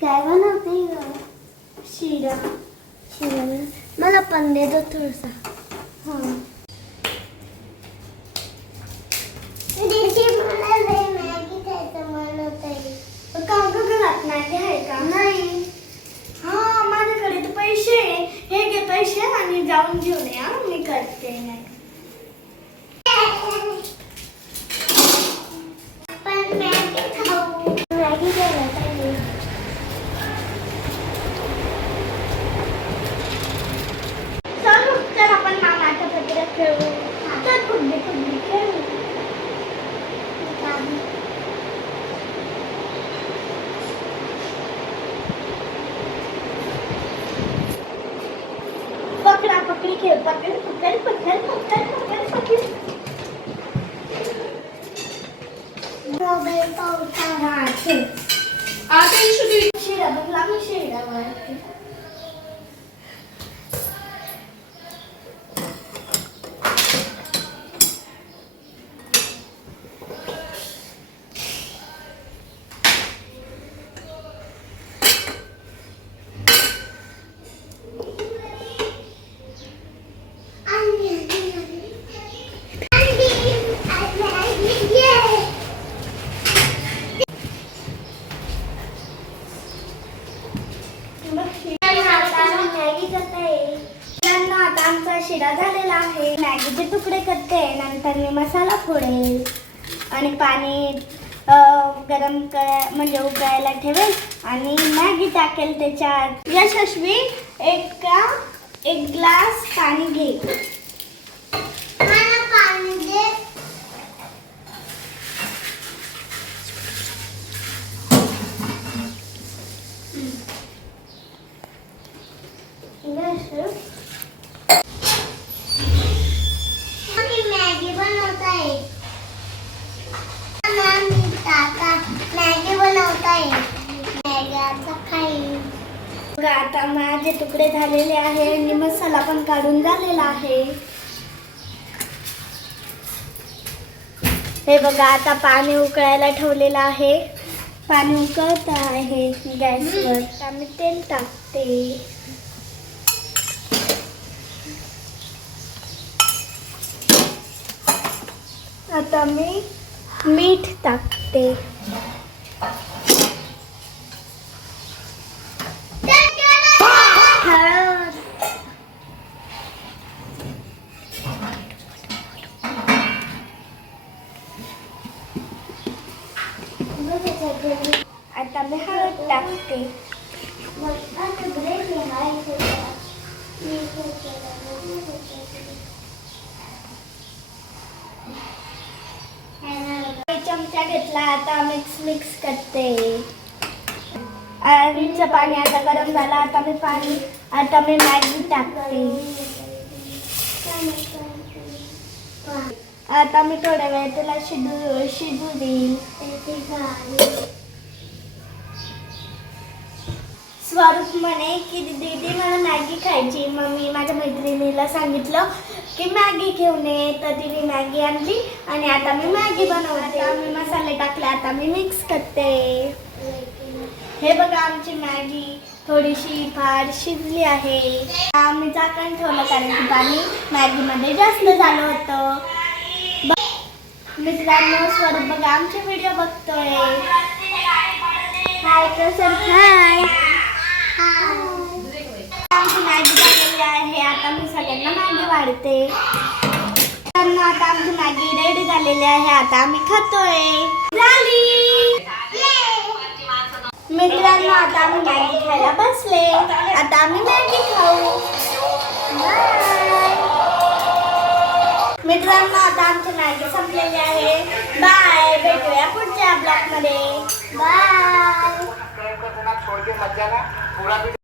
काय बनवते शिरा? शिरा मला पण दे दो थोडासा. हां घरात मॅगी आहे का? नाही. हा माझ्याकडे तर पैसे आहे. हे घे पैसे आणि जाऊन घेऊन या, मी करते. नाही पण मॅगी खाऊ. मॅगी द्यायला पाहिजे. चल आपण मामाच्या पत्रिका खेळू. चल फुगडी खेळू. पकड़ा पकड़ी खेल. पकड़ पकड़ पकड़ पकड़ पकड़ पकड़. मोबाईल पावता. हा चल. आता इशू शिरा बघला मी शिरा वाढते. आता आमचा शिरा झालेला आहे. मॅगीचे तुकडे करते, नंतर मी मसाला फोडेल आणि पाणी गरम म्हणजे उकळायला ठेवेल आणि मॅगी टाकेल त्याच्यात. यशस्वी एक ग्लास पाणी घे. मला पाणी दे. मॅगी बनवताय. मॅगी बनवताय. मॅगी आता खाईल. आता माझे तुकडे झालेले आहे आणि मसाला पण काढून झालेला आहे. हे बघा, आता पाणी उकळायला ठेवलेलं आहे. पाणी उकळत आहे गॅसवर. आता मी तेल टाकते. आता मी मीठ टाकते. हळद. आता मी हळद टाकते. चमचा घेतला. आता मिक्स करते. आमचं पाणी आता गरम झालं. आता मी मॅगी टाकते. आता मी थोड्या वेळ त्याला शिजू देईल. स्वरूप म्हणे की दीदी मला मॅगी खायची. मग मी माझ्या मैत्रिणीला सांगितलं की मॅगी घेऊन ये, तर तिने मॅगी आणली आणि आता मी मॅगी बनवते. मी मसाले टाकले. आता मी मिक्स करते. हे बघा, आमची मॅगी थोडीशी फार शिजली आहे. आम्ही झाकण ठेवलं कारण की पाणी मॅगीमध्ये जास्त झालं होतं. मित्रांनो, स्वरूप बघा आमचे व्हिडिओ बघतोय. हाय कसं. हाय. आमची मॅगी झालेली आहे. आता मी सगळ्यांना मॅगी वाढते. आता आमची मॅगी रेडी झालेली आहे. आता आम्ही खातोय. झाली. मित्रांनो, आता आम्ही मॅगी खायला बसले. आता आम्ही मॅगी खाऊ. मित्रांनो, आता आमची मॅगी संपलेली आहे. बाय. भेटूया पुढच्या ब्लॉगमध्ये. बाय.